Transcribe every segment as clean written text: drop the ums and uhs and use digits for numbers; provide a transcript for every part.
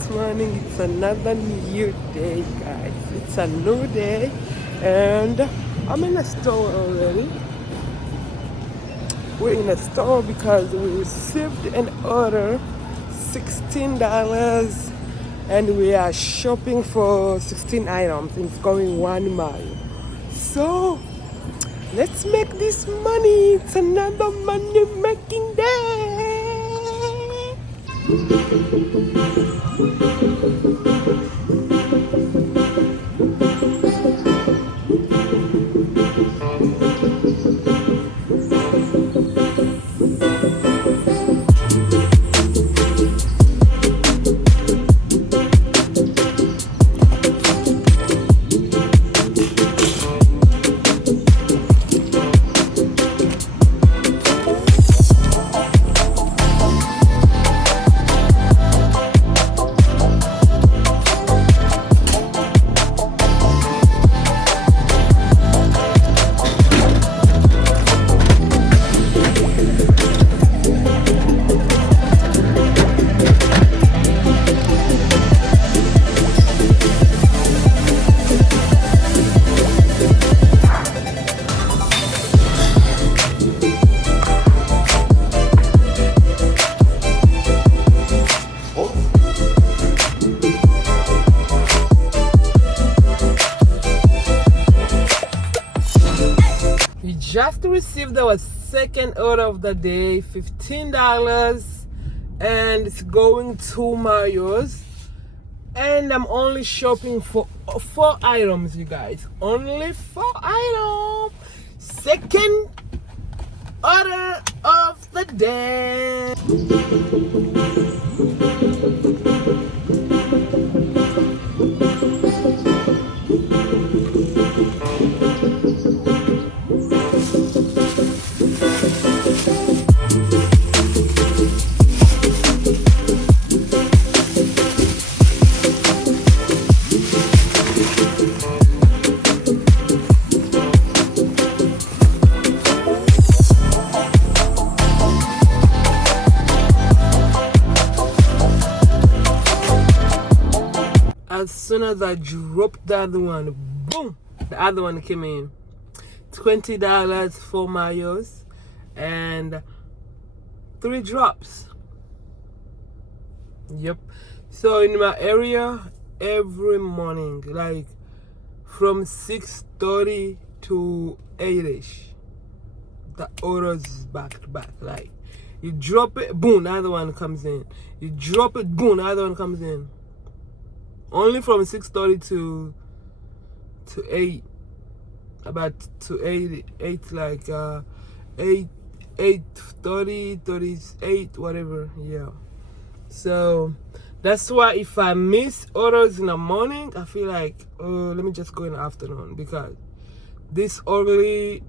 Good morning. It's another new day, guys. It's a new day, and I'm in a store already. We're in a store because we received an order, $16, and we are shopping for 16 items. It's going 1 mile. So let's make this money. It's another money making day. We just received our second order of the day, $15, and it's going 2 miles. And I'm only shopping for 4 items, you guys. Only 4 items. Second order of the day. As soon as I dropped the other one, boom, the other one came in. $20, 4 miles, and 3 drops. Yep. So in my area, every morning, like from 6:30 to 8ish, the orders back to back. Like you drop it, boom, the other one comes in. You drop it, boom, the other one comes in. Only from 6:30 to 8, about to 8 like 8:30, 38, whatever. Yeah. So that's why if I miss orders in the morning, I feel like, oh, let me just go in the afternoon, because this early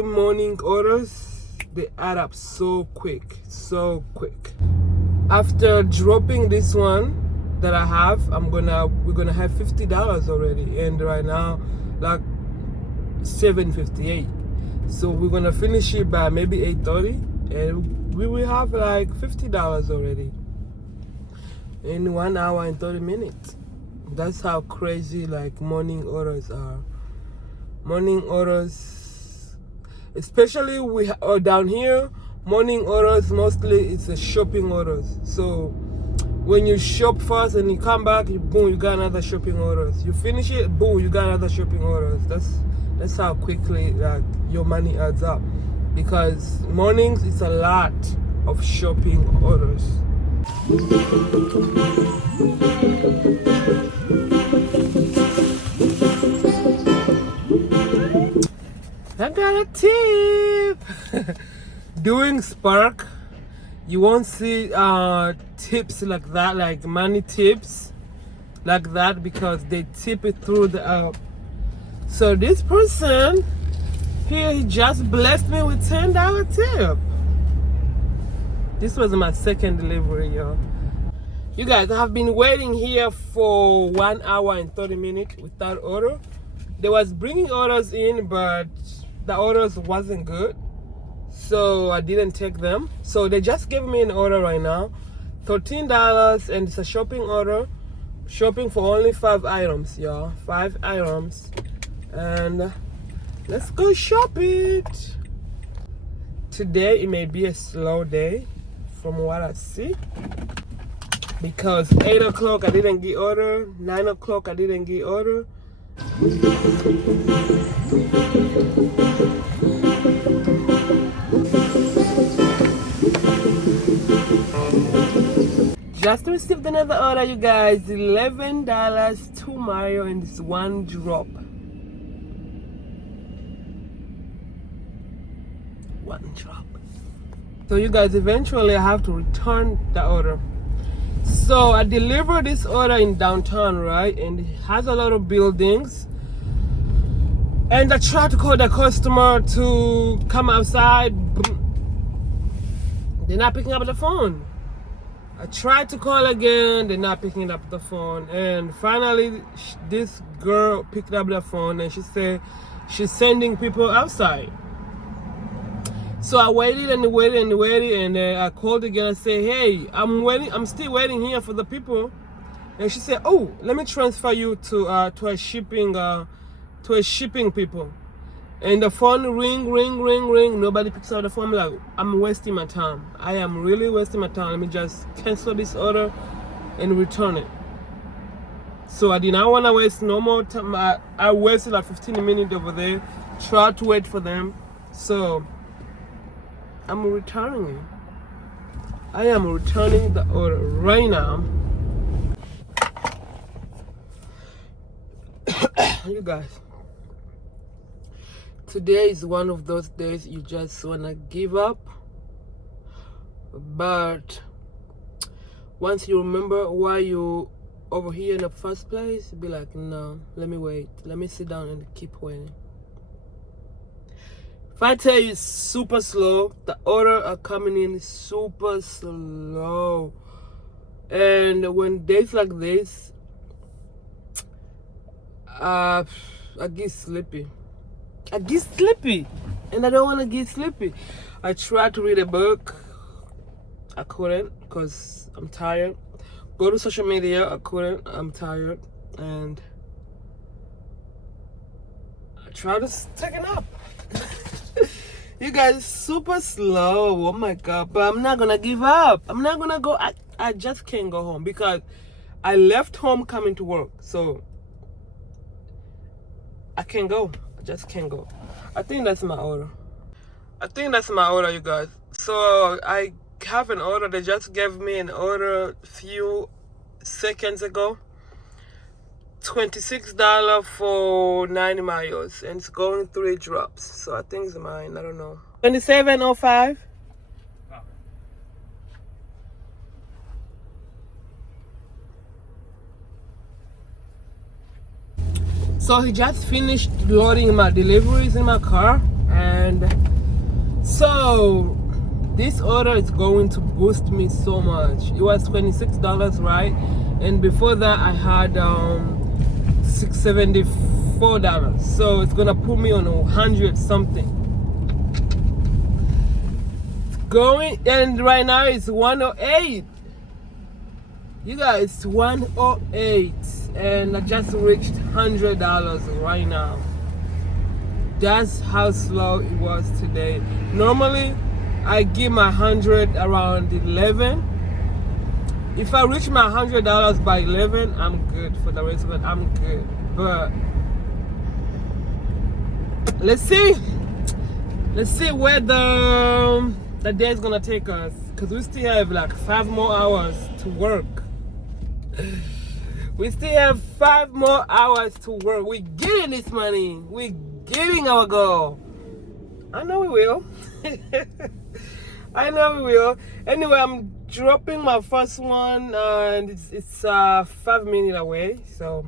morning orders, they add up so quick. After dropping this one that I have, we're gonna have $50 already, and right now like $7.58. So we're gonna finish it by maybe 8:30, and we will have like $50 already in 1 hour and 30 minutes. That's how crazy like morning orders are. Morning orders, especially down here, morning orders mostly it's a shopping orders. So when you shop first and you come back, boom, you got another shopping orders. You finish it, boom, you got another shopping orders. That's how quickly like your money adds up, because mornings it's a lot of shopping orders. I got a tip. Doing Spark, you won't see tips like that, like money tips like that, because they tip it through the app. So this person here, he just blessed me with $10 tip. This was my second delivery, y'all. You guys, I have been waiting here for 1 hour and 30 minutes without order. They was bringing orders in, but the orders wasn't good, so I didn't take them. So they just gave me an order right now, $13, and it's a shopping order. Shopping for only 5 items, y'all. 5 items. And let's go shop it. Today it may be a slow day from what I see, because 8 o'clock I didn't get order, 9 o'clock I didn't get order. Just received another order, you guys. $11 to Mario, and it's 1 drop. 1 drop. So you guys, eventually I have to return the order. So I delivered this order in downtown, right? And it has a lot of buildings. And I tried to call the customer to come outside. They're not picking up the phone. I tried to call again, they're not picking up the phone. And finally, this girl picked up the phone and she said she's sending people outside. So I waited and waited and waited, and I called again and said, hey, I'm still waiting here for the people. And she said, oh, let me transfer you to a shipping people. And the phone ring. Nobody picks up the phone. I'm like, I'm wasting my time. I am really wasting my time. Let me just cancel this order and return it. So I did not want to waste no more time. I wasted like 15 minutes over there. Tried to wait for them. So I'm returning it. I am returning the order right now. You guys, today is one of those days you just want to give up, but once you remember why you over here in the first place, be like, no, let me wait, let me sit down and keep waiting. If I tell you it's super slow, the order are coming in super slow, and when days like this, I get sleepy. And I don't want to get sleepy. I tried to read a book. I couldn't because I'm tired. Go to social media. I couldn't. I'm tired. And I tried to take a nap. You guys, super slow. Oh my God. But I'm not going to give up. I'm not going to go. I just can't go home because I left home coming to work. So I can't go. I just can't go. I think that's my order. You guys. So I have an order. They just gave me an order a few seconds ago. $26 for 90 miles. And it's going 3 drops. So I think it's mine. I don't know. $27.05. So he just finished loading my deliveries in my car, and so this order is going to boost me so much. It was $26, right? And before that I had $674, so it's gonna put me on 100 something. It's going, and right now it's 108. You guys, it's 108. And I just reached $100 right now. That's how slow it was today. Normally, I give my 100 around 11. If I reach my $100 by 11, I'm good for the rest of it. I'm good. But let's see where the day is gonna take us, because we still have like 5 more hours to work. We still have 5 more hours to work. We're getting this money. We're getting our goal. I know we will. I know we will. Anyway, I'm dropping my first one, and it's 5 minutes away. So.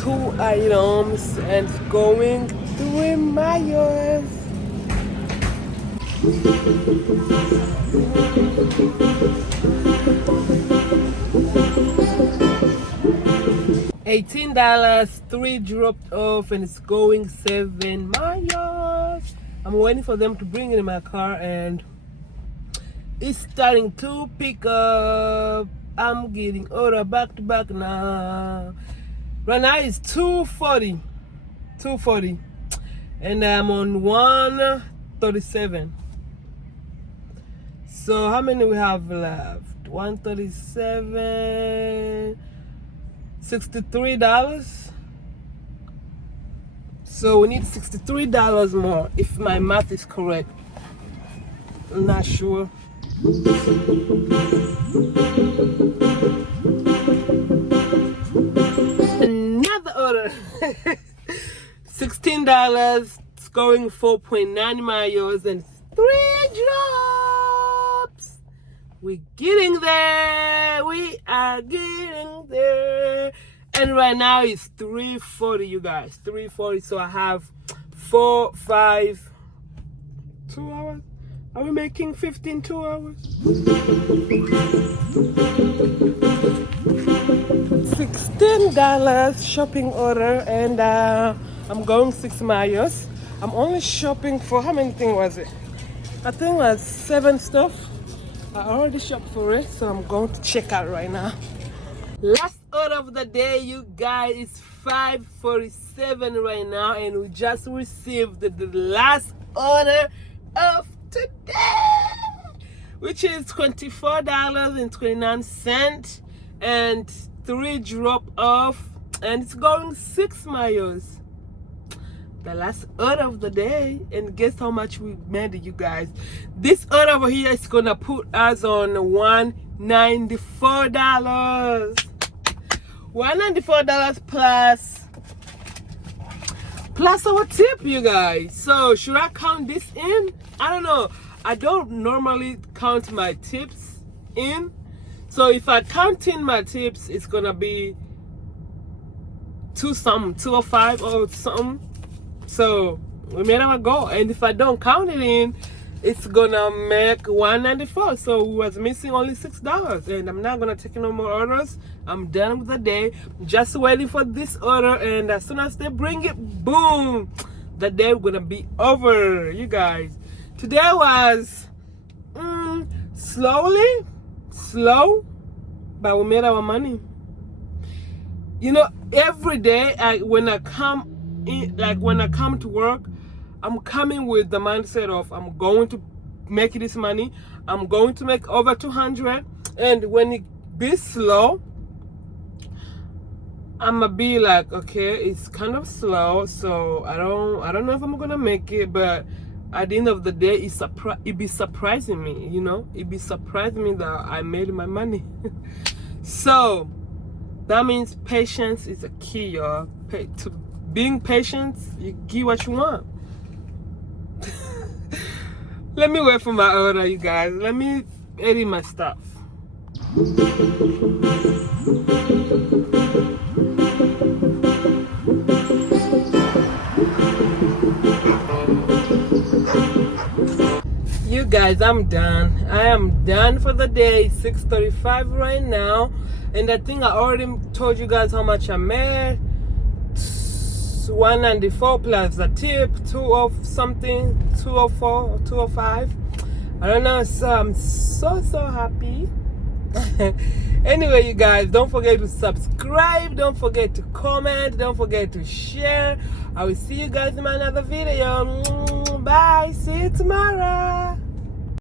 $2 items and going 3 miles. $18, 3 dropped off, and it's going 7 miles. I'm waiting for them to bring it in my car, and it's starting to pick up. I'm getting order back to back now. Right now it's 240, and I'm on 137. So how many we have left? 137, $63. So we need $63 more, if my math is correct. I'm not sure. Another order. $16. It's going 4.9 miles and 3 drops. We're getting there. We are getting there. And right now it's 3:40, you guys. 3:40. So I have 4, 5, 2 hours. Are we making 15 2 hours? $16 shopping order, and I'm going 6 miles. I'm only shopping for, how many things was it? I think it was 7 stuff. I already shopped for it, so I'm going to check out right now. Last order of the day, you guys. It's 5:47 right now, and we just received the last order of today, which is $24.29, and 3 drop off, and it's going 6 miles. The last order of the day, and guess how much we made, you guys. This order over here is gonna put us on $194. $194 plus our tip, you guys. So should I count this in? I don't know. I don't normally count my tips in. So if I count in my tips, it's gonna be 205 or something. So we made our goal, and if I don't count it in, it's gonna make $194. So we was missing only $6, and I'm not gonna take no more orders. I'm done with the day. Just waiting for this order, and as soon as they bring it, boom, the day gonna be over, you guys. Today was slow, but we made our money. You know, every day when I come to work, I'm coming with the mindset of I'm going to make this money. I'm going to make over 200, and when it be slow, I'ma be like, okay, it's kind of slow, so I don't know if I'm gonna make it, but at the end of the day, it be surprising me, you know. It be surprising me that I made my money. So that means patience is a key, y'all. To being patient, you get what you want. Let me wait for my order, you guys. Let me edit my stuff. You guys, I'm done. I am done for the day. 6:35 right now, and I think I already told you guys how much I made. 194 plus the tip, 204 or 205. I don't know. So I'm so happy. Anyway, you guys, don't forget to subscribe, don't forget to comment, don't forget to share. I will see you guys in my another video. Bye. See you tomorrow.